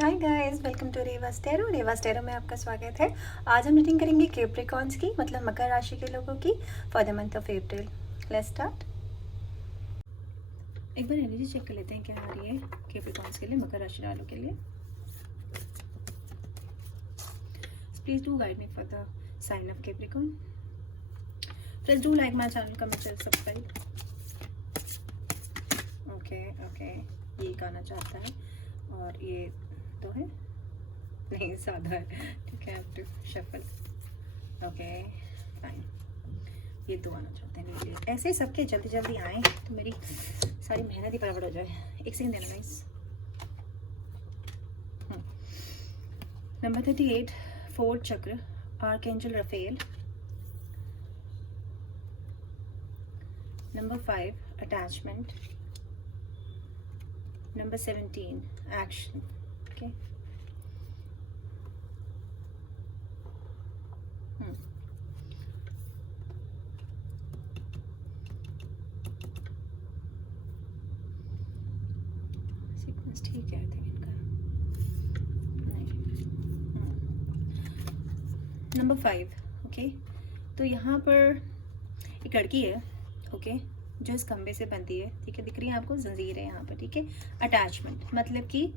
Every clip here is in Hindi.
Hi guys, welcome to Revas tarot. Revas tarot में आपका स्वागत है। आज हम रीडिंग करेंगे कैप्रिकॉर्न्स की, मतलब मकर राशि के लोगों की for the month of April. Let's start. एक बार एनर्जी चेक कर लेते हैं क्या आ रही है कैप्रिकॉर्न्स के लिए, मकर राशि वालों के लिए। Please do guide me for the sign of Capricorn. Please do like my channel, comment share, subscribe. Okay okay, ये गाना चाहता है और ये तो है नहीं, सादा है। ठीक है, टू शफल। ओके फाइन, ये दो आना चाहते हैं मेरे लिए। ऐसे ही सबके जल्दी जल्दी आए तो मेरी सारी मेहनत ही बराबर हो जाए। एक सेकंड देना guys. Number 38, fourth chakra, archangel Raphael. Number 5, attachment. Number 17, action. Okay sequence ठीक है आई थिंक इनका। नहीं, नंबर 5। ओके, तो यहाँ पर एक लड़की है, ओके, जो इस खंबे से बनती है। ठीक है, दिख रही है आपको, जंजीर है यहाँ पर। ठीक है, अटैचमेंट मतलब कि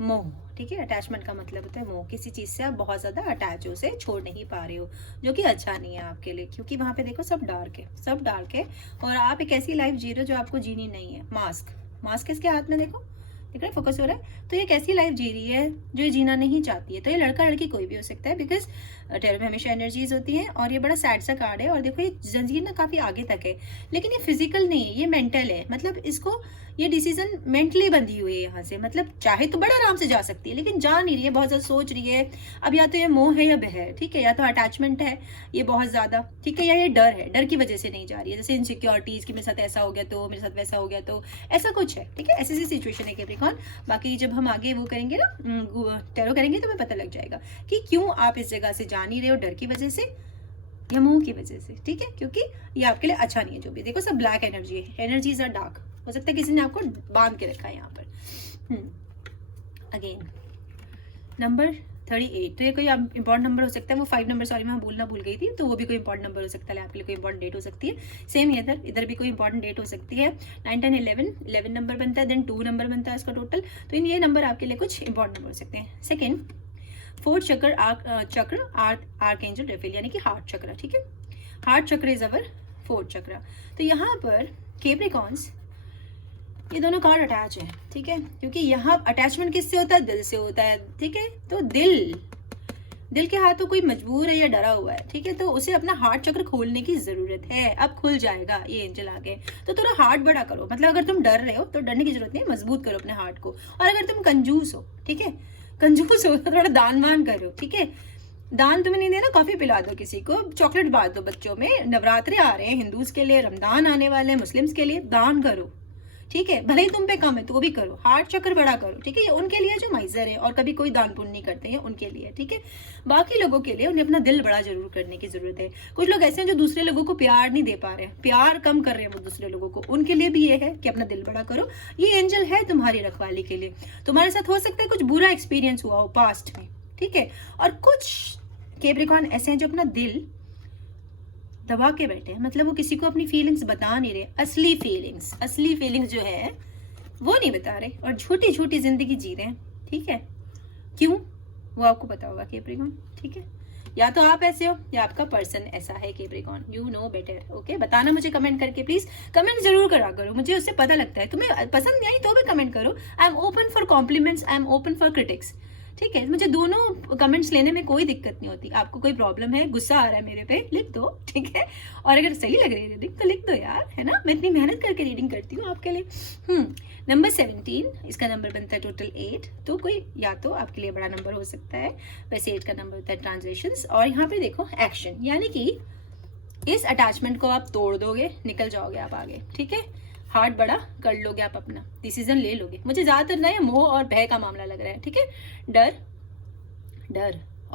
मोह। ठीक है, अटैचमेंट का मतलब होता है मोह। किसी चीज़ से आप बहुत ज़्यादा अटैच हो, उसे छोड़ नहीं पा रहे हो, जो कि अच्छा नहीं है आपके लिए, क्योंकि वहाँ पे देखो सब डार्क है, सब डार्क है। और आप एक ऐसी लाइफ जी रहे हो जो आपको जीनी नहीं है। मास्क, मास्क किसके हाथ में, देखो दिख रहा है, फोकस हो रहा है। तो ये कैसी लाइफ जी रही है जो ये जीना नहीं चाहती है। तो ये लड़का लड़की कोई भी हो सकता है, बिकॉज टैरो में हमेशा एनर्जीज होती हैं। और ये बड़ा सैड सा कार्ड है। और देखो ये जंजीर ना काफ़ी आगे तक है, लेकिन ये फिजिकल नहीं है, ये मेंटल है। मतलब इसको ये डिसीजन मेंटली बंधी हुई है यहाँ से। मतलब चाहे तो बड़ा आराम से जा सकती है, लेकिन जा नहीं रही है, बहुत ज़्यादा सोच रही है। अब या तो ये मोह है या बह है। ठीक है, या तो अटैचमेंट है ये बहुत ज़्यादा, ठीक है, या ये डर है, डर की वजह से नहीं जा रही है। जैसे इनसिक्योरिटीज कि मेरे साथ ऐसा हो गया तो, मेरे साथ वैसा हो गया तो, ऐसा कुछ है। ठीक है, ऐसी सी सिचुएशन है कैप्रिकॉर्न। बाकी जब हम आगे वो करेंगे ना, टैरो करेंगे, तो हमें पता लग जाएगा कि क्यों आप इस जगह से जा नहीं रहे हो, डर की वजह से या मोह की वजह से। ठीक है, क्योंकि ये आपके लिए अच्छा नहीं है। जो भी देखो सब ब्लैक एनर्जी है, एनर्जीज आर डार्क। हो सकता है किसी ने आपको बांध के रखा है यहाँ पर। अगेन नंबर 38, तो ये कोई इंपॉर्टेंट नंबर हो सकता है। वो 5 नंबर, सॉरी मैं बोलना भूल गई थी, तो वो भी कोई इंपॉर्टेंट नंबर हो सकता है, आपके लिए कोई इंपॉर्टेंट डेट हो सकती है। सेम इधर इधर भी कोई इंपॉर्टेंट डेट हो सकती है। 9, 10, 11 नंबर बनता है, देन 2 नंबर बनता है इसका टोटल। तो इन ये नंबर आपके लिए कुछ इंपॉर्टेंट नंबर हो सकते हैं। Second, fourth chakra, archangel Rafale, यानी कि हार्ट चक्र। ठीक है, हार्ट चक्र इज अवर फोर्थ चक्र। तो यहाँ पर कैप्रिकॉर्न्स, ये दोनों कार्ड अटैच है। ठीक है, क्योंकि यहाँ अटैचमेंट किससे होता है, दिल से होता है। ठीक है, तो दिल के हाथों कोई मजबूर है या डरा हुआ है। ठीक है, तो उसे अपना हार्ट चक्र खोलने की जरूरत है। अब खुल जाएगा, ये एंजल आ गए। तो थोड़ा हार्ट बड़ा करो। मतलब अगर तुम डर रहे हो तो डरने की जरूरत नहीं, मजबूत करो अपने हार्ट को। और अगर तुम कंजूस हो, ठीक है, कंजूस हो तो थोड़ा दान वान करो। ठीक है, दान तुम्हें नहीं देना, कॉफी पिला दो किसी को, चॉकलेट बांट दो बच्चों में। नवरात्रे आ रहे हैं हिंदूज के लिए, रमदान आने वाले हैं मुस्लिम्स के लिए, दान करो। ठीक है, भले ही तुम पे कम है तो भी करो, हार्ट चक्र बड़ा करो। ठीक है, ये उनके लिए जो माइजर है और कभी कोई दान पुण्य नहीं करते हैं, उनके लिए। ठीक है, बाकी लोगों के लिए उन्हें अपना दिल बड़ा जरूर करने की जरूरत है। कुछ लोग ऐसे हैं जो दूसरे लोगों को प्यार नहीं दे पा रहे हैं, प्यार कम कर रहे हैं वो दूसरे लोगों को, उनके लिए भी ये है कि अपना दिल बड़ा करो। ये एंजल है तुम्हारी रखवाली के लिए। तुम्हारे साथ हो सकता है कुछ बुरा एक्सपीरियंस हुआ हो पास्ट में। ठीक है, और कुछ कैप्रिकॉर्न ऐसे हैं जो अपना दिल दबा के बैठे हैं। मतलब वो किसी को अपनी फीलिंग्स बता नहीं रहे, असली फीलिंग्स जो है वो नहीं बता रहे, और झूठी झूठी जिंदगी जी रहे हैं। ठीक है, क्यों, वो आपको पता होगा कैप्रिकॉर्न। ठीक है, या तो आप ऐसे हो या आपका पर्सन ऐसा है Capricorn, you know better. Okay, बताना मुझे कमेंट करके, प्लीज कमेंट जरूर करा करो, मुझे उससे पता लगता है। तुम्हें पसंद नहीं आई तो भी कमेंट करो। I am open for compliments, I am open for critics. ठीक है, मुझे दोनों कमेंट्स लेने में कोई दिक्कत नहीं होती। आपको कोई प्रॉब्लम है, गुस्सा आ रहा है मेरे पे, लिख दो। ठीक है, और अगर सही लग रही है रीडिंग तो लिख दो यार, है ना, मैं इतनी मेहनत करके रीडिंग करती हूँ आपके लिए। नंबर 17, इसका नंबर बनता है टोटल 8। तो कोई या तो आपके लिए बड़ा नंबर हो सकता है, वैसे 8 का नंबर होता है ट्रांजेक्शंस। और यहाँ पे देखो एक्शन, यानी कि इस अटैचमेंट को आप तोड़ दोगे, निकल जाओगे आप आगे। ठीक है, हार्ट बड़ा कर लोगे आप, अपना डिसीजन ले लोगे। मुझे ज्यादातर ना मोह और भय का मामला लग रहा है। ठीक है, डर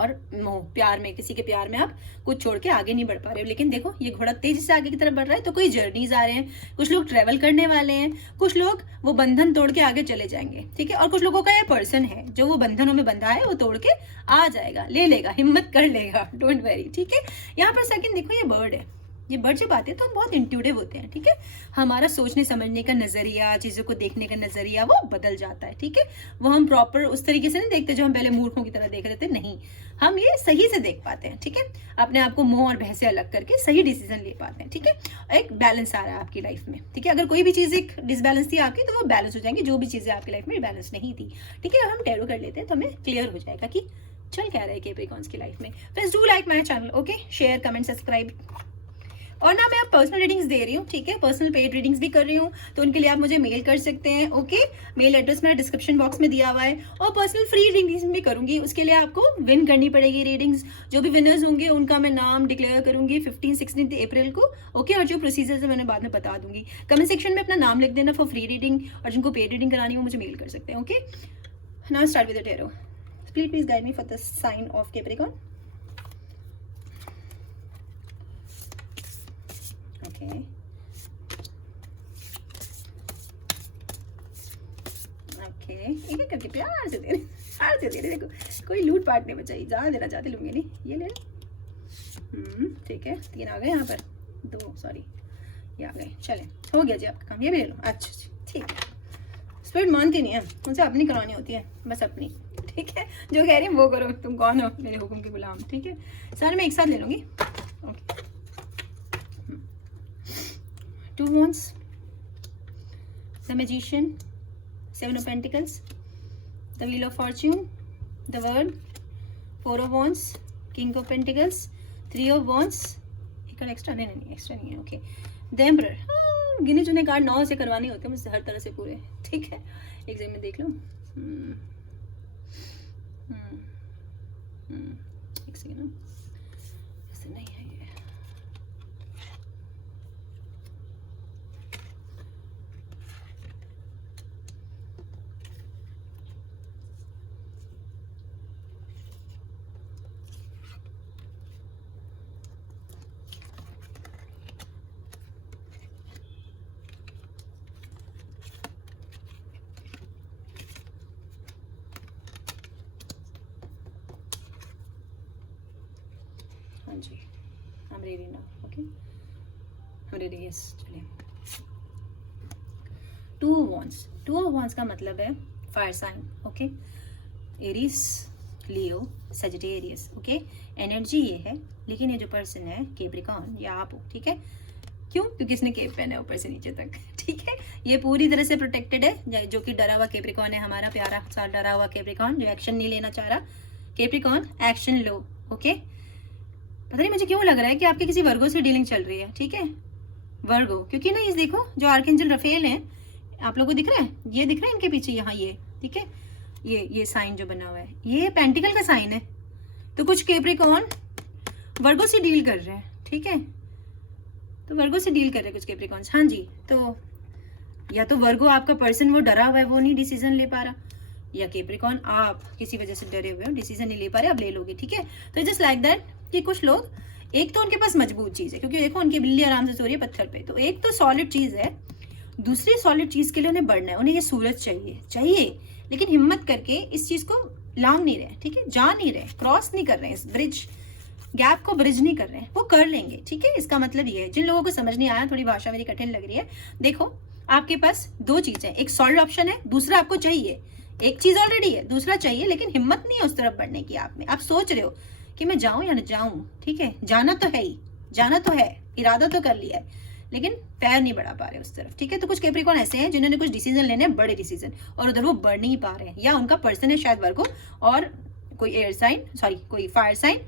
और मोह, प्यार में, किसी के प्यार में आप कुछ छोड़ के आगे नहीं बढ़ पा रहे हो। लेकिन देखो ये घोड़ा तेजी से आगे की तरफ बढ़ रहा है, तो कोई जर्नीज आ रहे हैं, कुछ लोग ट्रेवल करने वाले हैं, कुछ लोग वो बंधन तोड़ के आगे चले जाएंगे, ठीक है। और कुछ लोगों का ये पर्सन है जो वो बंधनों में बंधा है, वो तोड़ के आ जाएगा, ले लेगा, हिम्मत कर लेगा, डोंट वरी, ठीक है। यहाँ पर सेकंड देखो ये बर्ड है, ये बर्ड जब आते हैं तो हम बहुत इंट्यूटिव होते हैं, ठीक है। हमारा सोचने समझने का नजरिया, चीजों को देखने का नजरिया वो बदल जाता है, ठीक है। वो हम प्रॉपर उस तरीके से नहीं देखते जो हम पहले मूर्खों की तरह देख रहे थे, नहीं, हम ये सही से देख पाते हैं, ठीक है। अपने आप को मोह और भय से अलग करके सही डिसीजन ले पाते हैं, ठीक है। एक बैलेंस आ रहा है आपकी लाइफ में, ठीक है। अगर कोई भी चीज एक डिसबैलेंस थी आपकी, तो वो बैलेंस हो जाएंगी, जो भी चीजें आपकी लाइफ में बैलेंस नहीं थी, ठीक है। हम टैरो कर लेते हैं तो हमें क्लियर हो जाएगा कि चल क्या रहा है कैप्रिकॉर्न्स की लाइफ में। Please do like my channel, okay, share, comment, subscribe. और ना मैं आप पर्सनल रीडिंग्स दे रही हूँ, ठीक है, पर्सनल पेड रीडिंग्स भी कर रही हूँ, तो उनके लिए आप मुझे मेल कर सकते हैं, ओके। मेल एड्रेस मेरा डिस्क्रिप्शन बॉक्स में दिया हुआ है। और पर्सनल फ्री रीडिंग्स भी करूंगी, उसके लिए आपको विन करनी पड़ेगी रीडिंग्स। जो भी विनर्स होंगे उनका मैं नाम डिक्लेयर करूंगी 15-16 अप्रैल को, ओके। और जो प्रोसीजर्स है मैंने बाद में बता दूंगी। कमेंट सेक्शन में अपना नाम लिख देना फॉर फ्री रीडिंग, और जिनको पेड रीडिंग करानी हो मुझे मेल कर सकते हैं, okay. Now start with the tarot. Please guide me for the sign of Capricorn. Okay, एक एक करके प्यार से दे रहे, देखो कोई लूट पाट नहीं बचाई, ज्यादा देना चाहते लूंगी नहीं, ये ले। ठीक है, 3 आ गए यहाँ पर, 2 सॉरी ये आ गए, चले हो गया जी आपका काम, ये भी ले लो। अच्छा जी, ठीक है। स्पीड मानती नहीं है, मुझे अपनी करानी होती है, बस अपनी, ठीक है। जो कह रही है वो करो, तुम कौन हो मेरे हुक्म के गुलाम, ठीक है। सारे मैं एक साथ ले लूंगी, okay. 2 wands, the magician, 7 of pentacles, the wheel of fortune, the world, 4 of wands, king of pentacles, 3 of wands, एक एक्स्ट्रा नहीं एक्स्ट्रा नहीं है, ओके। the emperor, गिने चुने कार्ड 9 से करवाने होते हैं मुझसे हर तरह से पूरे, ठीक है। एक जगह में देख लो, एक सेकंड ना, ऐसे नहीं है ये, हाँ जी, I'm ready now, okay, I'm ready, yes, चलिए। 2 of wands का मतलब है फायर साइन, ओके। एरीज, लियो, सजिटेरियस, ओके। एनर्जी ये है, लेकिन ये जो पर्सन है कैप्रिकॉर्न, ये आप हो, ठीक है। क्यों? क्योंकि इसने केप पहना है ऊपर से नीचे तक, ठीक है। ये पूरी तरह से प्रोटेक्टेड है, जो कि डरा हुआ कैप्रिकॉर्न है, हमारा प्यारा सा डरा हुआ कैप्रिकॉर्न जो एक्शन नहीं लेना चाह रहा। कैप्रिकॉर्न एक्शन लो, ओके। पता नहीं मुझे क्यों लग रहा है कि आपके किसी वर्गो से डीलिंग चल रही है, ठीक है, वर्गो। क्योंकि ना ये देखो जो आर्कएंजल रफेल है, आप लोगों को दिख रहा है, ये दिख रहा है इनके पीछे, यहाँ ये, ठीक है, ये साइन जो बना हुआ है, ये पेंटिकल का साइन है। तो कुछ कैप्रिकॉर्न वर्गो से डील कर रहे हैं, ठीक है, तो वर्गो से डील कर रहे हैं कुछ कैप्रिकॉर्न्स, हाँ जी। तो या तो वर्गो आपका पर्सन वो डरा हुआ है, वो नहीं डिसीजन ले पा रहा, या कैप्रिकॉर्न आप किसी वजह से डरे हुए हो, डिसीजन नहीं ले पा रहे, अब ले लोगे, ठीक है। तो जस्ट लाइक दैट कि कुछ लोग, एक तो उनके पास मजबूत चीज है, क्योंकि देखो उनकी बिल्ली आराम से सो रही है पत्थर पे, तो एक तो सॉलिड चीज है, दूसरी सॉलिड चीज के लिए उन्हें बढ़ना है, उन्हें ये सूरज चाहिए, लेकिन हिम्मत करके इस चीज को लांग नहीं रहे, ठीक है, जा नहीं रहे, क्रॉस नहीं कर रहे हैं, इस ब्रिज गैप को ब्रिज नहीं कर रहे हैं, वो कर लेंगे, ठीक है। इसका मतलब ये है, जिन लोगों को समझ नहीं आया, थोड़ी भाषा मेरी कठिन लग रही है, देखो आपके पास 2 चीजें, एक सॉलिड ऑप्शन है, दूसरा आपको चाहिए, एक चीज ऑलरेडी है, दूसरा चाहिए, लेकिन हिम्मत नहीं है उस तरफ बढ़ने की आप में। आप सोच रहे हो कि मैं जाऊं या न जाऊं, ठीक है, जाना तो है ही, जाना तो है, इरादा तो कर लिया है, लेकिन पैर नहीं बढ़ा पा रहे उस तरफ, ठीक है। तो कुछ कैप्रिकॉर्न ऐसे हैं जिन्होंने कुछ डिसीजन लेने हैं, बड़े डिसीजन, और उधर वो बढ़ नहीं पा रहे हैं, या उनका पर्सन है शायद वर्गो, और कोई एयर साइन, सॉरी कोई फायर साइन,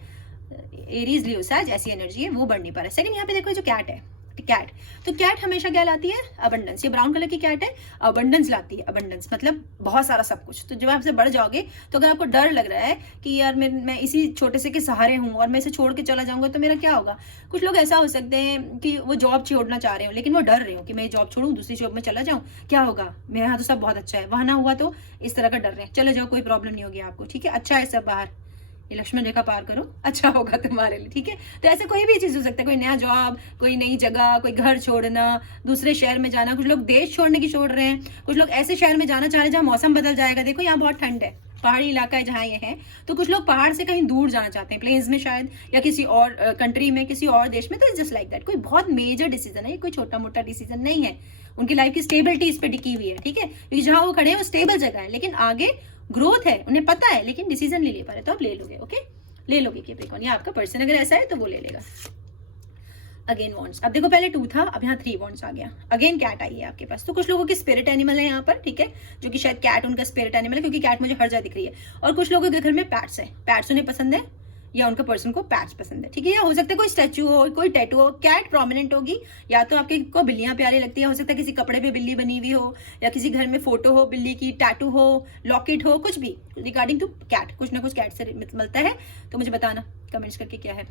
एरीज, लियो, सैज, ऐसी एनर्जी है, वो बढ़ नहीं पा रहा है। सेकंड यहाँ पे देखो जो कैट है, कैट, तो कैट हमेशा क्या लाती है? अबंडेंस। ये ब्राउन कलर की कैट है, अबंडेंस लाती है, अबंडेंस मतलब बहुत सारा सब कुछ। तो जब आपसे बढ़ जाओगे, तो अगर आपको डर लग रहा है कि यार मैं इसी छोटे से के सहारे हूँ और मैं इसे छोड़ के चला जाऊंगा तो मेरा क्या होगा। कुछ लोग ऐसा हो सकते हैं कि वो जॉब छोड़ना चाह रहे हो, लेकिन वो डर रहे हो कि मैं जॉब छोड़ूं, दूसरी जॉब में चला जाऊं, क्या होगा, मेरे यहाँ तो सब बहुत अच्छा है, वहां ना हुआ तो इस तरह का डर रहे हैं, चले जाओ, कोई प्रॉब्लम नहीं होगी आपको, ठीक है, अच्छा है सब बाहर, ये लक्ष्मण रेखा पार करो, अच्छा होगा तुम्हारे लिए, ठीक है। तो ऐसे कोई भी चीज़ हो सकता है, कोई नया जॉब, कोई नई जगह, कोई घर छोड़ना, दूसरे शहर में जाना, कुछ लोग देश छोड़ने की सोच रहे हैं, कुछ लोग ऐसे शहर में जाना चाह रहे हैं जहाँ मौसम बदल जाएगा। देखो यहाँ बहुत ठंड है, पहाड़ी इलाका है जहाँ ये है, तो कुछ लोग पहाड़ से कहीं दूर जाना चाहते हैं, प्लेन्स में शायद, या किसी और कंट्री में, किसी और देश में। तो इट्स जस्ट लाइक दैट, कोई बहुत मेजर डिसीजन है, ये कोई छोटा मोटा डिसीजन नहीं है। उनकी लाइफ की स्टेबिलिटी इस पे टिकी हुई है, ठीक है, क्योंकि जहाँ वो खड़े हैं वो स्टेबल जगह है, लेकिन आगे ग्रोथ है, उन्हें पता है, लेकिन डिसीजन नहीं ले पा रहे। तो आप ले लोगे, ओके, ले लोगे कैप्रिकॉर्न। ये आपका पर्सन अगर ऐसा है तो वो ले लेगा। अगेन वॉन्ड्स, अब देखो पहले 2 था, अब यहाँ 3 वॉन्ड्स आ गया। अगेन कैट आई है आपके पास। तो कुछ लोगों की स्पिरिट एनिमल है यहाँ पर, ठीक है, जो कि शायद कैट उनका स्पिरिट एनिमल है, क्योंकि कैट मुझे हर जगह दिख रही है। और कुछ लोगों के घर में पैट्स है, पैट्स उन्हें पसंद है, या उनका पर्सन को पैट्स पसंद है, ठीक है। या हो सकता है कोई स्टैचू हो, कोई टैटू हो, कैट प्रोमिनेंट होगी, या तो आपके को बिल्लियां प्यारी लगती है, हो सकता है किसी कपड़े पे बिल्ली बनी हुई हो, या किसी घर में फोटो हो बिल्ली की, टैटू हो, लॉकेट हो, कुछ भी रिगार्डिंग टू कैट, कुछ ना कुछ कैट से मिलता है। तो मुझे बताना कमेंट्स करके क्या है।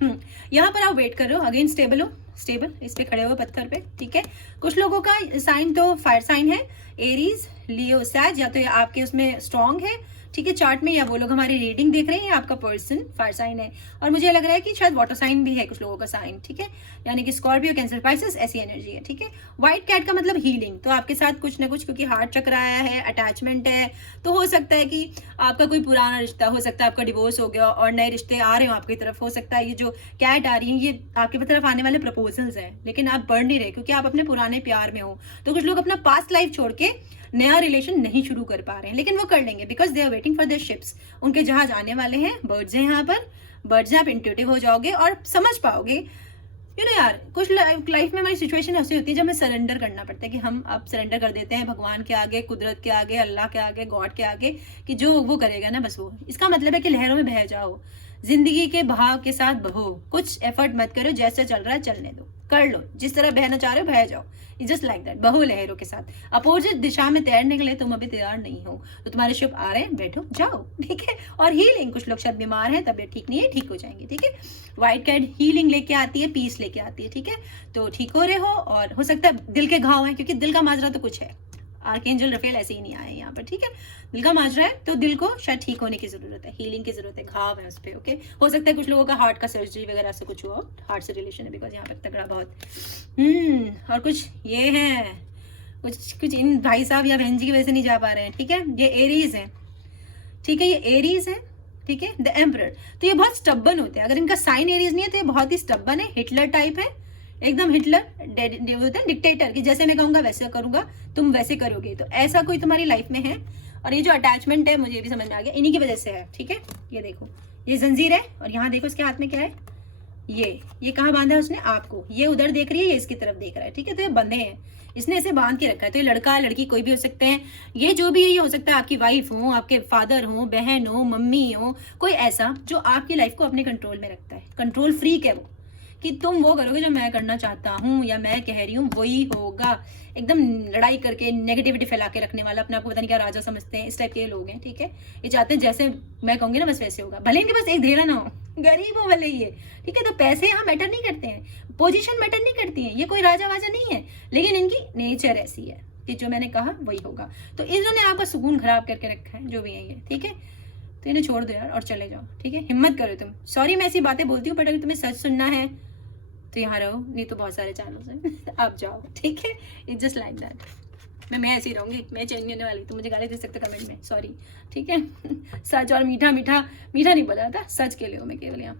यहाँ पर आप वेट कर रहे हो, अगेन स्टेबल हो, स्टेबल इस पे खड़े हुए पत्थर पे, ठीक है। कुछ लोगों का साइन तो फायर साइन है, एरीज, लियो, सैज, या तो ये आपके उसमें स्ट्रॉन्ग है, ठीक है, चार्ट में, या वो लोग हमारी रीडिंग देख रहे हैं, आपका पर्सन फायर साइन है। और मुझे लग रहा है कि शायद वाटर साइन भी है कुछ लोगों का साइन, ठीक है, यानी कि स्कॉर्पियो, कैंसर, पाइसेस, ऐसी एनर्जी है, ठीक है। व्हाइट कैट का मतलब हीलिंग, तो आपके साथ कुछ ना कुछ, क्योंकि हार्ट चक्र आया है, अटैचमेंट है, तो हो सकता है कि आपका कोई पुराना रिश्ता, हो सकता है आपका डिवोर्स हो गया और नए रिश्ते आ रहे हो आपकी तरफ, हो सकता है ये जो कैट आ रही है ये आपकी तरफ आने वाले प्रपोजल्स हैं, लेकिन आप बढ़ नहीं रहे क्योंकि आप अपने पुराने प्यार में हो। तो कुछ लोग अपना पास्ट लाइफ छोड़ के नया रिलेशन नहीं शुरू कर पा रहे हैं, लेकिन वो कर लेंगे, because they are waiting for their ships. उनके जहाज आने वाले हैं, बर्ड्स हैं यहाँ पर, बर्ड्स हैं, आप इंट्यूटिव हो जाओगे और समझ पाओगे। यू नो यार, कुछ लाइफ में हमारी सिचुएशन ऐसी होती है जब हमें सरेंडर करना पड़ता है, कि हम अब सरेंडर कर देते हैं भगवान के आगे, कुदरत के आगे, अल्लाह के आगे, गॉड के आगे, कि जो वो करेगा ना बस वो। इसका मतलब है कि लहरों में बह जाओ, जिंदगी के बहाव के साथ बहो, कुछ एफर्ट मत करो, जैसे चल रहा है चलने दो, कर लो, जिस तरह बहना चाह रहे हो बह जाओ, जस्ट लाइक दैट, बहो लहरों के साथ। अपोजिट दिशा में तैरने के लिए तुम अभी तैयार नहीं हो, तो तुम्हारे शिप आ रहे हैं, बैठो जाओ, ठीक है। और हीलिंग, कुछ लोग शायद बीमार हैं, तबीयत ठीक नहीं है, ठीक हो जाएंगे, ठीक है। व्हाइट कैट हीलिंग लेके आती है, पीस लेके आती है, ठीक है। तो ठीक हो रहे हो, और हो सकता है दिल के घाव है, क्योंकि दिल का माजरा तो कुछ है, आर्कएंजल रफेल ऐसे ही नहीं आए यहाँ पर, ठीक है। दिल का माजरा है तो दिल को शायद ठीक होने की जरूरत है, हीलिंग की जरूरत है, घाव है उस पर, ओके। हो सकता है कुछ लोगों का हार्ट का सर्जरी वगैरह से कुछ हुआ, हार्ट से रिलेशन है, बिकॉज यहाँ पर तगड़ा बहुत। और कुछ ये है, कुछ इन भाई साहब या बहन जी की वजह से नहीं जा पा रहे हैं, ठीक है। ये एरीज है, ठीक है, ये एरीज है, ठीक है, द एम्परर। तो ये बहुत स्टब्बन होते हैं, अगर इनका साइन एरीज नहीं है तो ये बहुत ही स्टब्बन है, हिटलर टाइप है, एकदम हिटलर होता है, डिक्टेटर, कि जैसे मैं कहूंगा वैसे करूंगा, तुम वैसे करोगे। तो ऐसा कोई तुम्हारी लाइफ में है। और ये जो अटैचमेंट है, मुझे भी समझ में आ गया, इन्हीं की वजह से है, ठीक है। ये देखो, ये जंजीर है, और यहाँ देखो इसके हाथ में क्या है, ये कहाँ बांधा है उसने आपको, ये उधर देख रही है, ये इसकी तरफ देख रहा है, ठीक है। तो ये बंधे हैं, इसने इसे बांध के रखा है। तो ये लड़का लड़की कोई भी हो सकते हैं, ये जो भी है, ये हो सकता है आपकी वाइफ हो, आपके फादर हो, बहन हो, मम्मी हो, कोई ऐसा जो आपकी लाइफ को अपने कंट्रोल में रखता है, कंट्रोल फ्रीक है वो, कि तुम वो करोगे जो मैं करना चाहता हूँ या मैं कह रही हूँ वही होगा। एकदम लड़ाई करके नेगेटिविटी फैला के रखने वाला, अपने आप को पता नहीं क्या राजा समझते हैं, इस टाइप के लोग हैं, ठीक है। ये चाहते हैं जैसे मैं कहूँगी ना बस वैसे होगा, भले इनके पास एक धेरा ना हो, गरीब हो भले ये, ठीक है। तो पैसे यहाँ मैटर नहीं करते हैं, पोजीशन मैटर नहीं करती है, ये कोई राजा वाजा नहीं है, लेकिन इनकी नेचर ऐसी है कि जो मैंने कहा वही होगा। तो इन्होंने आपका सुकून खराब करके रखा है, जो भी है ये, ठीक है। तो इन्हें छोड़ दो यार और चले जाओ, ठीक है। हिम्मत करो तुम, सॉरी मैं ऐसी बातें बोलती हूँ, बट अगर तुम्हें सच सुनना है तो यहाँ रहो, नहीं तो बहुत सारे चैनल्स हैं आप जाओ, ठीक है। It's just like that. मैं ऐसी रहूँगी, मैं चेंज नहीं होने वाली। तो मुझे गाली दे सकते कमेंट में, सॉरी, ठीक है। सच और मीठा मीठा मीठा नहीं बोला था, सच के लिए हो मैं केवल यहाँ।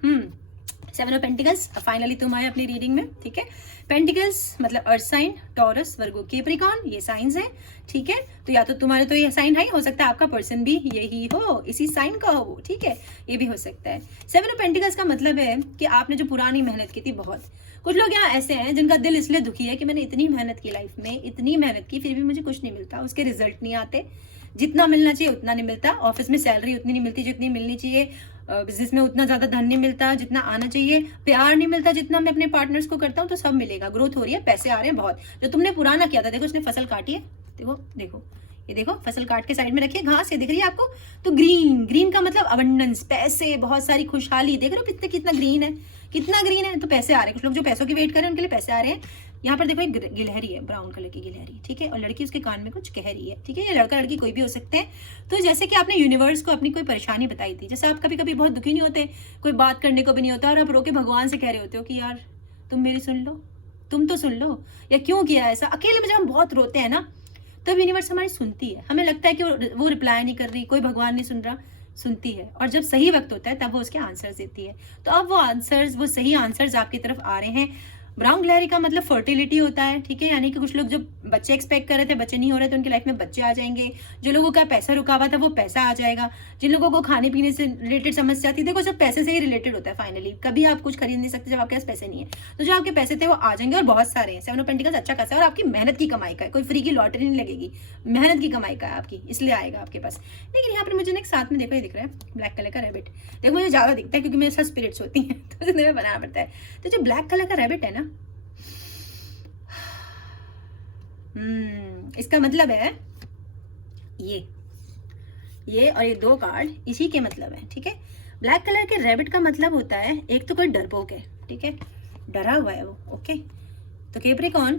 7 ऑफ पेंटिकल्स, फाइनली तुम आए अपनी रीडिंग में, ठीक है। पेंटिकल्स मतलब अर्थ साइन, टॉरस, वर्गो, कैप्रिकॉर्न, ये साइंस है, ठीक है। तो या तो तुम्हारे तो ये साइन है, हो सकता है आपका पर्सन भी यही हो, इसी साइन का हो वो, ठीक है, ये भी हो सकता है। 7 ऑफ पेंटिकल्स का मतलब है कि आपने जो पुरानी मेहनत की थी, बहुत कुछ लोग यहाँ ऐसे हैं जिनका दिल इसलिए दुखी है कि मैंने इतनी मेहनत की लाइफ में, इतनी मेहनत की, फिर भी मुझे कुछ नहीं मिलता, उसके रिजल्ट नहीं आते, जितना मिलना चाहिए उतना नहीं मिलता, ऑफिस में सैलरी उतनी नहीं मिलती जितनी मिलनी चाहिए, बिजनेस में उतना ज्यादा धन नहीं मिलता जितना आना चाहिए, प्यार नहीं मिलता जितना मैं अपने पार्टनर्स को करता हूँ। तो सब मिलेगा, ग्रोथ हो रही है, पैसे आ रहे हैं बहुत। जो तुमने पुराना किया था, देखो इसने फसल काटी है, देखो देखो ये देखो, फसल काट के साइड में रखी है, घास ये दिख रही है आपको। तो ग्रीन, ग्रीन का मतलब अबंडेंस, पैसे, बहुत सारी खुशहाली, देख रहे हो कितना ग्रीन है, कितना ग्रीन है। तो पैसे आ रहे हैं, कुछ लोग जो पैसों की वेट कर रहे हैं उनके लिए पैसे आ रहे हैं, यहाँ पर देखो एक गिलहरी है, ब्राउन कलर की गिलहरी, ठीक है, और लड़की उसके कान में कुछ कह रही है, ठीक है। ये लड़का लड़की कोई भी हो सकते हैं। तो जैसे कि आपने यूनिवर्स को अपनी कोई परेशानी बताई थी, जैसे आप कभी कभी बहुत दुखी नहीं होते, कोई बात करने को भी नहीं होता, और आप रो के भगवान से कह रहे होते हो कि यार तुम मेरी सुन लो, तुम तो सुन लो, या क्यों किया ऐसा। अकेले में जब हम बहुत रोते हैं ना, तब यूनिवर्स हमारी सुनती है। हमें लगता है कि वो रिप्लाई नहीं कर रही, कोई भगवान नहीं सुन रहा, सुनती है। और जब सही वक्त होता है तब वो उसके आंसर्स देती है। तो अब वो सही आंसर्स आपकी तरफ आ रहे हैं। ब्राउन ग्लैरी का मतलब फर्टिलिटी होता है, ठीक है, यानी कि कुछ लोग जो बच्चे एक्सपेक्ट कर रहे थे, बच्चे नहीं हो रहे थे, उनकी लाइफ में बच्चे आ जाएंगे। जो लोगों का पैसा रुका हुआ था वो पैसा आ जाएगा। जिन लोगों को खाने पीने से रिलेटेड समस्या थी, देखो सब पैसे से ही रिलेटेड होता है फाइनली। कभी आप कुछ खरीद नहीं सकते जब आपके पास पैसे नहीं है। तो जो आपके पैसे थे वो आ जाएंगे, और बहुत सारे हैं। 7 ऑफ पेंटिकल्स अच्छा खासा है, और आपकी मेहनत की कमाई का है, कोई फ्री की लॉटरी नहीं लगेगी, मेहनत की कमाई का है आपकी, इसलिए आएगा आपके पास। लेकिन यहाँ पर मुझे एक साथ में देखो, ये दिख रहा है ब्लैक कलर का रैबिट। देखो मुझे ज्यादा दिखता है क्योंकि मेरे साथ स्पिरिट्स होती हैं, तो इसलिए बनाना पड़ता है। तो जो ब्लैक कलर का रैबिट है ना, इसका मतलब है ये और ये 2 कार्ड इसी के मतलब है, ठीक है। ब्लैक कलर के रैबिट का मतलब होता है एक तो कोई डरपोक है, ठीक है, डरा हुआ है वो, ओके। तो कैप्रिकॉर्न,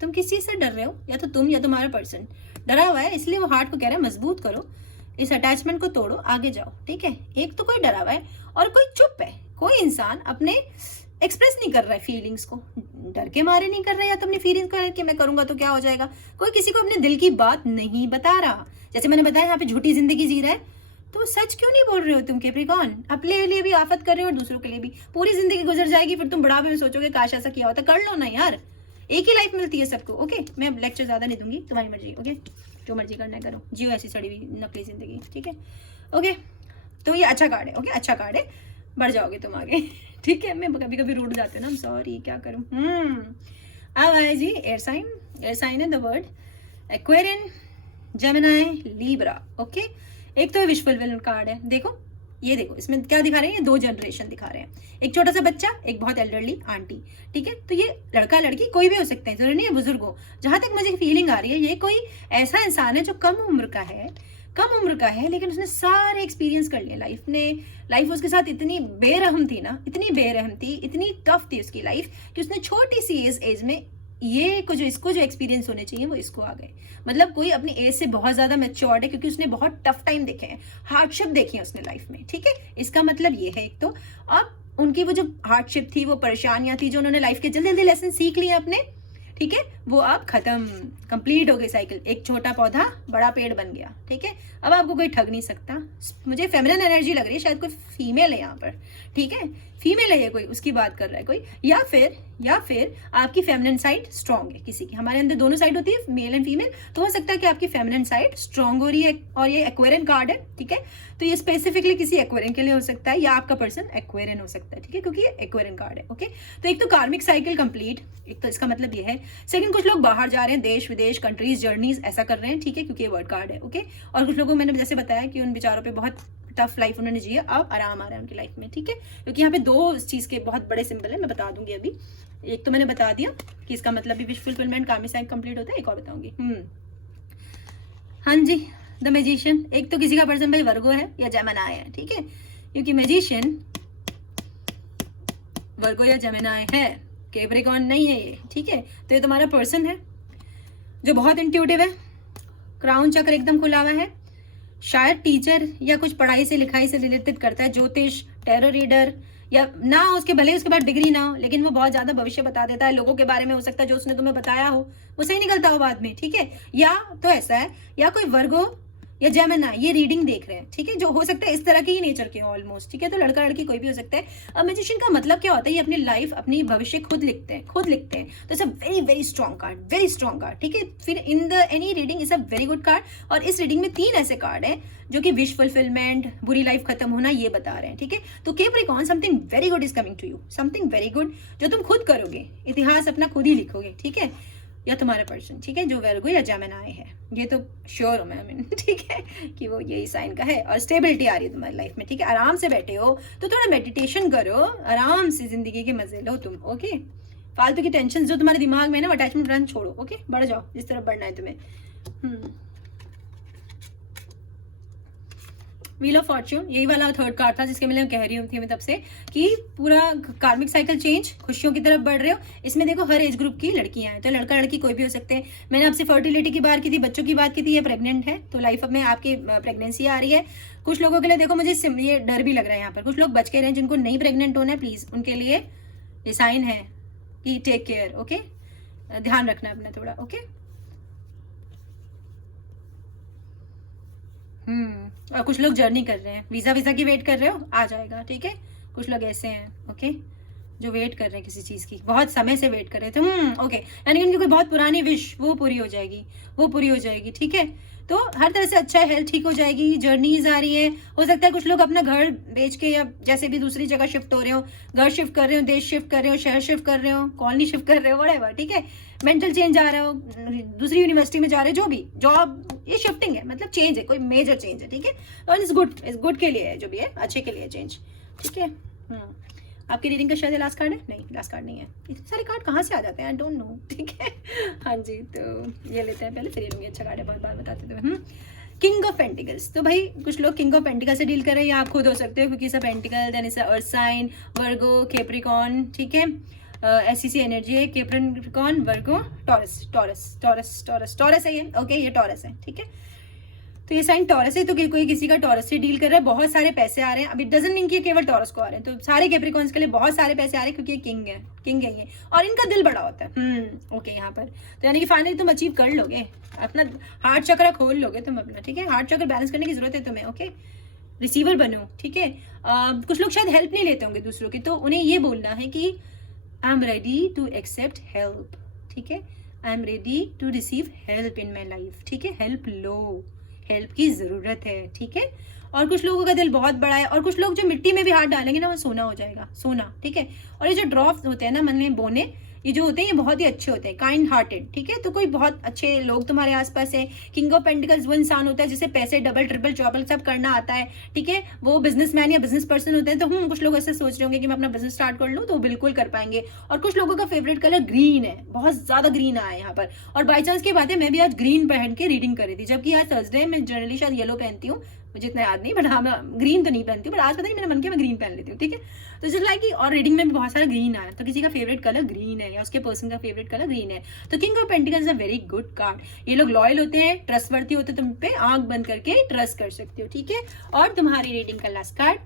तुम किस चीज से डर रहे हो, या तो तुम या तुम्हारा पर्सन डरा हुआ है, इसलिए वो हार्ट को कह रहा है मजबूत करो, इस अटैचमेंट को तोड़ो, आगे जाओ, ठीक है। एक तो कोई डरा हुआ है और कोई चुप है। कोई इंसान अपने एक्सप्रेस नहीं कर रहा है फीलिंग्स को, डर के मारे नहीं कर रहा है, या तो अपनी फीलिंग्स को कि मैं करूंगा तो क्या हो जाएगा। कोई किसी को अपने दिल की बात नहीं बता रहा। जैसे मैंने बताया यहाँ पे झूठी जिंदगी जी रहा है, तो सच क्यों नहीं बोल रहे हो तुम कैप्रिकॉर्न। अपने लिए भी आफत कर रहे हो और दूसरों के लिए भी। पूरी जिंदगी गुजर जाएगी, फिर तुम बुढ़ापे में सोचोगे काश ऐसा किया होता। कर लो ना यार, एक ही लाइफ मिलती है सबको, ओके। मैं लेक्चर ज्यादा नहीं दूंगी, तुम्हारी मर्जी, ओके, जो मर्जी करना है करो, जियो ऐसी सड़ी हुई नकली जिंदगी, ठीक है, ओके। तो ये अच्छा कार्ड है, ओके, अच्छा कार्ड है, बढ़ जाओगे तुम आगे, ठीक है। मैं कभी कभी रूठ जाती हूँ ना, सॉरी, क्या करूँ। अब आए जी एयर साइन। एयर साइन है the word Aquarian, Gemini, Libra, okay. एक तो विश फुलफिलमेंट कार्ड है। देखो ये देखो, इसमें क्या दिखा रहे हैं, ये 2 जनरेशन दिखा रहे हैं, एक छोटा सा बच्चा, एक बहुत एल्डरली आंटी, ठीक है। तो ये लड़का लड़की कोई भी हो सकते हैं, जरूरी नहीं है बुजुर्ग हो। जहां तक मुझे फीलिंग आ रही है, ये कोई ऐसा इंसान है जो कम उम्र का है, लेकिन उसने सारे एक्सपीरियंस कर लिए लाइफ ने। लाइफ उसके साथ इतनी बेरहम थी ना, इतनी टफ थी उसकी लाइफ, कि उसने छोटी सी एज में इसको जो एक्सपीरियंस होने चाहिए वो इसको आ गए। मतलब कोई अपनी एज से बहुत ज्यादा मैच्योर्ड है, क्योंकि उसने बहुत टफ टाइम देखे हैं, हार्डशिप देखी है उसने लाइफ में, ठीक है। इसका मतलब ये है, एक तो अब उनकी वो जो हार्डशिप थी, वो परेशानियां थी, जो उन्होंने लाइफ के जल्दी जल्दी लेसन सीख लिए अपने, ठीक है, वो अब खत्म, कंप्लीट हो गई साइकिल। एक छोटा पौधा बड़ा पेड़ बन गया, ठीक है। अब आपको कोई ठग नहीं सकता। मुझे फेमिनिन एनर्जी लग रही है, शायद कोई फीमेल है यहाँ पर, ठीक है, फीमेल है ये, कोई उसकी बात कर रहा है कोई, या फिर आपकी फेमिनिन साइड स्ट्रांग है किसी की। हमारे अंदर दोनों साइड होती है, मेल एंड फीमेल, तो हो सकता है कि आपकी फेमिनिन साइड स्ट्रांग हो रही है। और ये एक्वेरियन कार्ड है, ठीक है, तो ये स्पेसिफिकली किसी एक्वेरियन के लिए हो सकता है, या आपका पर्सन एक्वेरियन हो सकता है, ठीक है, क्योंकि ये एक्वेरियन कार्ड है, ओके। तो एक तो कार्मिक साइकिल कंप्लीट, एक तो इसका मतलब ये है। सेकंड, कुछ लोग बाहर जा रहे हैं, देश विदेश, कंट्रीज, जर्नीज ऐसा कर रहे हैं, ठीक है, क्योंकि ये वर्ड कार्ड है, ओके। और कुछ लोगों, मैंने जैसे बताया कि उन बेचारों पे बहुत टफ लाइफ उन्होंने जी है, अब आराम आ रहा है उनकी लाइफ में, ठीक है। क्योंकि यहाँ पे 2 चीज के बहुत बड़े सिंबल है, मैं बता दूंगी अभी। एक तो मैंने बता दिया कि इसका मतलब भी विश फुलफिलमेंट, कार्मिक साइकिल कंप्लीट होता है, एक और बताऊंगी। हाँ जी, द मैजिशियन। एक तो किसी का पर्सन भाई वर्गो है या जेमिनी है, ठीक है, क्योंकि मैजिशियन वर्गो या जेमिनी है, कैप्रिकॉर्न नहीं है ये, ठीक है। तो ये तुम्हारा पर्सन है जो बहुत इंट्यूटिव है, क्राउन चक्र एकदम खुला हुआ है, शायद टीचर या कुछ पढ़ाई से लिखाई से रिलेटेड करता है, ज्योतिष, टैरो रीडर, या ना उसके भले उसके बाद डिग्री ना हो, लेकिन वो बहुत ज्यादा भविष्य बता देता है लोगों के बारे में। हो सकता है जो उसने तुम्हें बताया हो वो सही निकलता हो बाद में, ठीक है। या तो ऐसा है, या कोई वर्गो या जेमिनी ये रीडिंग देख रहे हैं, ठीक है, जो हो सकता है इस तरह के ही नेचर के ऑलमोस्ट, ठीक है। तो लड़का लड़की कोई भी हो सकता है। अब मैजिशियन का मतलब क्या होता है, ये अपनी लाइफ, अपनी भविष्य खुद लिखते हैं। तो it's a very very strong card, ठीक है। फिर in the any reading is a very good card. और इस रीडिंग में 3 ऐसे कार्ड है जो कि विश फुलफिलमेंट, बुरी लाइफ खत्म होना, ये बता रहे हैं, ठीक है। तो Capricorn, something very good is coming to you, something very good जो तुम खुद करोगे, इतिहास अपना खुद ही लिखोगे, ठीक है। या तुम्हारा पर्सन, ठीक है, जो वर्गो या जेमिनी है, ये तो श्योर हूं मैं, ठीक है, कि वो यही साइन का है। और स्टेबिलिटी आ रही है तुम्हारी लाइफ में, ठीक है। आराम से बैठे हो तो थोड़ा मेडिटेशन करो, आराम से जिंदगी के मजे लो तुम, ओके। फालतू की टेंशन जो तुम्हारे दिमाग में है ना, अटैचमेंट रन छोड़ो, ओके, बढ़ जाओ जिस तरफ बढ़ना है तुम्हें। व्हील ऑफ फॉर्च्यून, यही वाला थर्ड कार्ड था जिसके मैं कह रही हूँ थी मैं तब से कि पूरा कार्मिक साइकिल चेंज, खुशियों की तरफ बढ़ रहे हो। इसमें देखो हर एज ग्रुप की लड़कियां हैं, तो लड़का लड़की कोई भी हो सकते हैं। मैंने आपसे फर्टिलिटी की बात की थी, बच्चों की बात की थी, ये प्रेग्नेंट है तो लाइफ में आपकी प्रेगनेंसी आ रही है। कुछ लोगों के लिए देखो मुझे ये डर भी लग रहा है यहाँ पर, कुछ लोग बच के रहे, जिनको नहीं प्रेग्नेंट होना है प्लीज उनके लिए ये साइन है कि टेक केयर, ओके, ध्यान रखना अपना थोड़ा, ओके। और कुछ लोग जर्नी कर रहे हैं, वीजा की वेट कर रहे हो, आ जाएगा, ठीक है। कुछ लोग ऐसे हैं, ओके, जो वेट कर रहे हैं किसी चीज की, बहुत समय से वेट कर रहे थे, ओके, यानी उनकी कोई बहुत पुरानी विश वो पूरी हो जाएगी, वो पूरी हो जाएगी, ठीक है। तो हर तरह से अच्छा है, हेल्थ ठीक हो जाएगी, जर्नीज आ रही है। हो सकता है कुछ लोग अपना घर बेच के या जैसे भी दूसरी जगह शिफ्ट हो रहे हो, घर शिफ्ट कर रहे हो, देश शिफ्ट कर रहे हो, शहर शिफ्ट कर रहे हो, कॉलोनी शिफ्ट कर रहे हो, व्हाटएवर, ठीक है। मेंटल चेंज आ रहे हो, दूसरी यूनिवर्सिटी में जा रहे हो, जो भी जॉब, ये शिफ्टिंग है, मतलब चेंज है, कोई मेजर चेंज है, ठीक है। और इट्स गुड के लिए है, जो भी है अच्छे के लिए चेंज, ठीक है। आपकी रीडिंग का शायद लास्ट कार्ड है, नहीं लास्ट कार्ड नहीं है, इतने सारे कार्ड कहाँ से आ जाते हैं, आई डोंट नो, ठीक है। हाँ जी, तो ये लेते हैं पहले, फिर ये लूँगी, अच्छा कार्ड है, बहुत बार बताते थे। किंग ऑफ पेंटिकल्स, तो भाई कुछ लोग किंग ऑफ पेंटिकल से डील कर रहे हैं, या आप खुद हो सकते हो, क्योंकि इस पेंटिकल देन इस अर्थ साइन, वर्गो, कैप्रिकॉर्न, ठीक है। ऐसी सी एनर्जी है, Capricorn, Virgo, Taurus, Taurus Taurus Taurus Taurus है ये, ओके, ये टॉरस है, ठीक है। तो ये साइन टॉरस है, तो कोई किसी का टॉरस से डील कर रहा है, बहुत सारे पैसे आ रहे हैं। अभी डजंट मीन कि केवल टॉरस को आ रहे हैं, तो सारे कैप्रिकॉर्न्स के लिए बहुत सारे पैसे आ रहे हैं, क्योंकि ये किंग है ये, और इनका दिल बड़ा होता है। ओके, यहाँ पर तो यानी कि फाइनली तुम अचीव कर लोगे, अपना हार्ट चक्र खोल लोगे तुम अपना, ठीक है। हार्ट चक्र बैलेंस करने की जरूरत है तुम्हें, ओके, रिसीवर बनो, ठीक है। कुछ लोग शायद हेल्प नहीं लेते होंगे दूसरों की, तो उन्हें ये बोलना है कि I am ready to accept help, ठीक है। I am ready to receive help in my life, ठीक है। हेल्प लो, हेल्प की ज़रूरत है, ठीक है। और कुछ लोगों का दिल बहुत बड़ा है, और कुछ लोग जो मिट्टी में भी हाथ डालेंगे ना वो सोना हो जाएगा, सोना, ठीक है। और ये जो ड्रॉप्स होते हैं ना, मन में बोने, ये जो होते हैं ये बहुत ही अच्छे होते हैं, काइंड हार्टेड, ठीक है। तो कोई बहुत अच्छे लोग तुम्हारे आसपास है। किंग ऑफ पेंटिकल्स वो इंसान होता है जिसे पैसे डबल ट्रिपल चौबल सब करना आता है, ठीक है। वो बिजनेसमैन या बिजनेस पर्सन होते हैं। तो कुछ लोग ऐसे सोच रहे होंगे कि मैं अपना बिजनेस स्टार्ट कर लूँ, तो वो बिल्कुल कर पाएंगे। और कुछ लोगों का फेवरेट कलर ग्रीन है, बहुत ज्यादा ग्रीन आया है यहाँ पर। और बाई चांस की बात है, मैं भी आज ग्रीन पहन के रीडिंग करी थी, जबकि आज थर्सडे, मैं जनरली शायद येलो पहनती हूँ, मुझे इतना याद नहीं, बट हाँ मैं ग्रीन तो नहीं पहनती हूँ, बट आज पता नहीं मेरे मन के मैं ग्रीन पहन लेती हूँ, ठीक है। तो जस्ट लाइक, और रीडिंग में भी बहुत सारा ग्रीन आया, तो किसी का फेवरेट कलर ग्रीन है या उसके पर्सन का फेवरेट कलर ग्रीन है, तो king of pentacles is a very good card. ये लोग लॉयल होते हैं, ट्रस्टवर्दी होते हैं, तुम पे आंख बंद करके ट्रस्ट कर सकते हो, ठीक है। और तुम्हारी रीडिंग का लास्ट कार्ड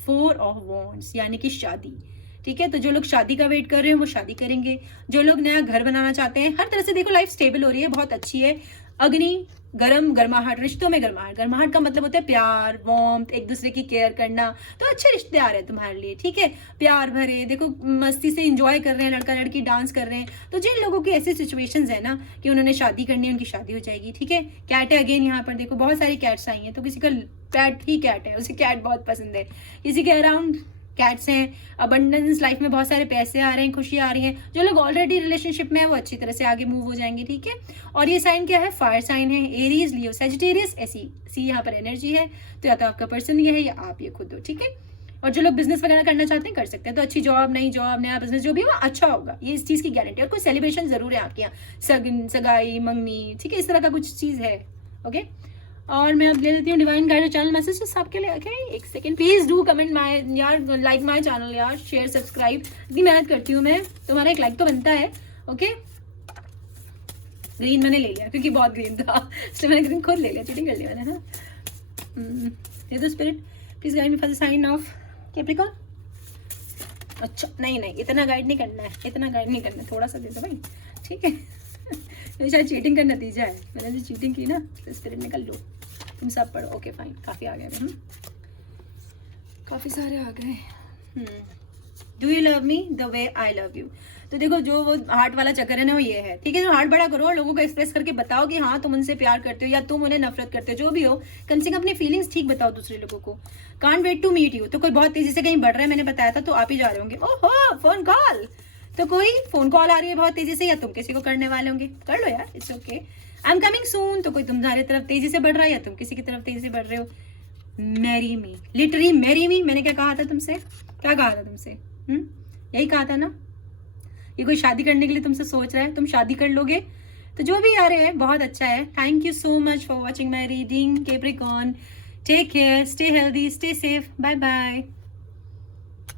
4 ऑफ वॉन्ड्स, यानी कि शादी, ठीक है। तो जो लोग शादी का वेट कर रहे हैं वो शादी करेंगे, जो लोग नया घर बनाना चाहते हैं, हर तरह से देखो लाइफ स्टेबल हो रही है, बहुत अच्छी है। अग्नि, गर्माहट, रिश्तों में गर्माहट का मतलब होता है प्यार, वार्मथ, एक दूसरे की केयर करना, तो अच्छे रिश्ते आ रहे हैं तुम्हारे लिए, ठीक है। प्यार भरे, देखो मस्ती से एंजॉय कर रहे हैं, लड़का लड़की डांस कर रहे हैं। तो जिन लोगों की ऐसी सिचुएशंस है ना कि उन्होंने शादी करनी है, उनकी शादी हो जाएगी, ठीक है। कैट है अगेन, यहाँ पर देखो बहुत सारी कैट्स आई हैं, तो किसी का पैट ही कैट है, उसे कैट बहुत पसंद है, किसी के अराउंड कैट्स हैं। अबंडेंस, लाइफ में बहुत सारे पैसे आ रहे हैं, खुशी आ रही है। जो लोग ऑलरेडी रिलेशनशिप में है वो अच्छी तरह से आगे मूव हो जाएंगे, ठीक है। और ये साइन क्या है, फायर साइन है, एरीज, लियो, सेजिटेरियस, ऐसी सी यहाँ पर एनर्जी है। तो या तो आपका पर्सन ये है या आप ये खुद हो, ठीक है। और जो लोग बिजनेस वगैरह करना चाहते हैं कर सकते हैं, तो अच्छी जॉब, नई जॉब, नया बिजनेस जो भी हो अच्छा होगा, ये इस चीज़ की गारंटी। और कोई सेलिब्रेशन जरूर है आपके यहाँ, सगाई, मंगनी, ठीक है, इस तरह का कुछ चीज़ है, ओके। और मैं अब ले लेती हूँ डिवाइन गाइड चैनल मैसेजेस आपके लिए, ओके। एक second, please do comment my यार, लाइक माय चैनल यार, शेयर, सब्सक्राइब, इतनी मेहनत करती हूँ मैं, तुम्हारा एक लाइक तो बनता है, ओके। ग्रीन मैंने ले लिया क्योंकि बहुत ग्रीन था, इसलिए मैंने ग्रीन खुद ले लिया, चीटिंग कर लिया मैंने, हाँ। ये तो spirit please guide me for the sign of Capricorn. अच्छा नहीं, इतना गाइड नहीं करना है, इतना गाइड नहीं करना है, थोड़ा सा दे दो भाई, ठीक है। ये शायद चीटिंग का नतीजा है, मैंने जो चीटिंग की ना, तो स्पिरिट निकल लो, तुम सब पढ़ो, ओके फाइन, काफ़ी आ गए, काफ़ी सारे आ गए। Do you love me the way I love you. तो देखो जो वो हार्ट वाला चक्कर है ना, वो ये है, ठीक है। जो हार्ट बड़ा करो और लोगों को एक्सप्रेस करके बताओ कि हाँ तुम उनसे प्यार करते हो या तुम उन्हें नफरत करते हो, जो भी हो, कम से कम अपनी फीलिंग्स ठीक बताओ दूसरे लोगों को। Can't wait to meet you, तो कोई बहुत तेजी से कहीं बढ़ रहा है, मैंने बताया था, तो आप ही जा रहे होंगे, ओहो फोन कॉल, तो कोई फोन कॉल आ रही है बहुत तेजी से, या तुम किसी को करने वाले होंगे, कर लो यार, it's okay. I am coming soon, तो कोई तुम्हारी तरफ तेजी से बढ़ रहा है या तुम किसी की तरफ तेजी से बढ़ रहे हो। Marry me, literally marry me, मैंने क्या कहा था तुमसे, क्या कहा था तुमसे, यही कहा था ना। ये कोई शादी करने के लिए तुमसे सोच रहा है, तुम शादी कर लोगे, तो जो भी आ रहे हैं बहुत अच्छा है। Thank you so much for watching my reading Capricorn, take care, stay healthy, stay safe, bye bye.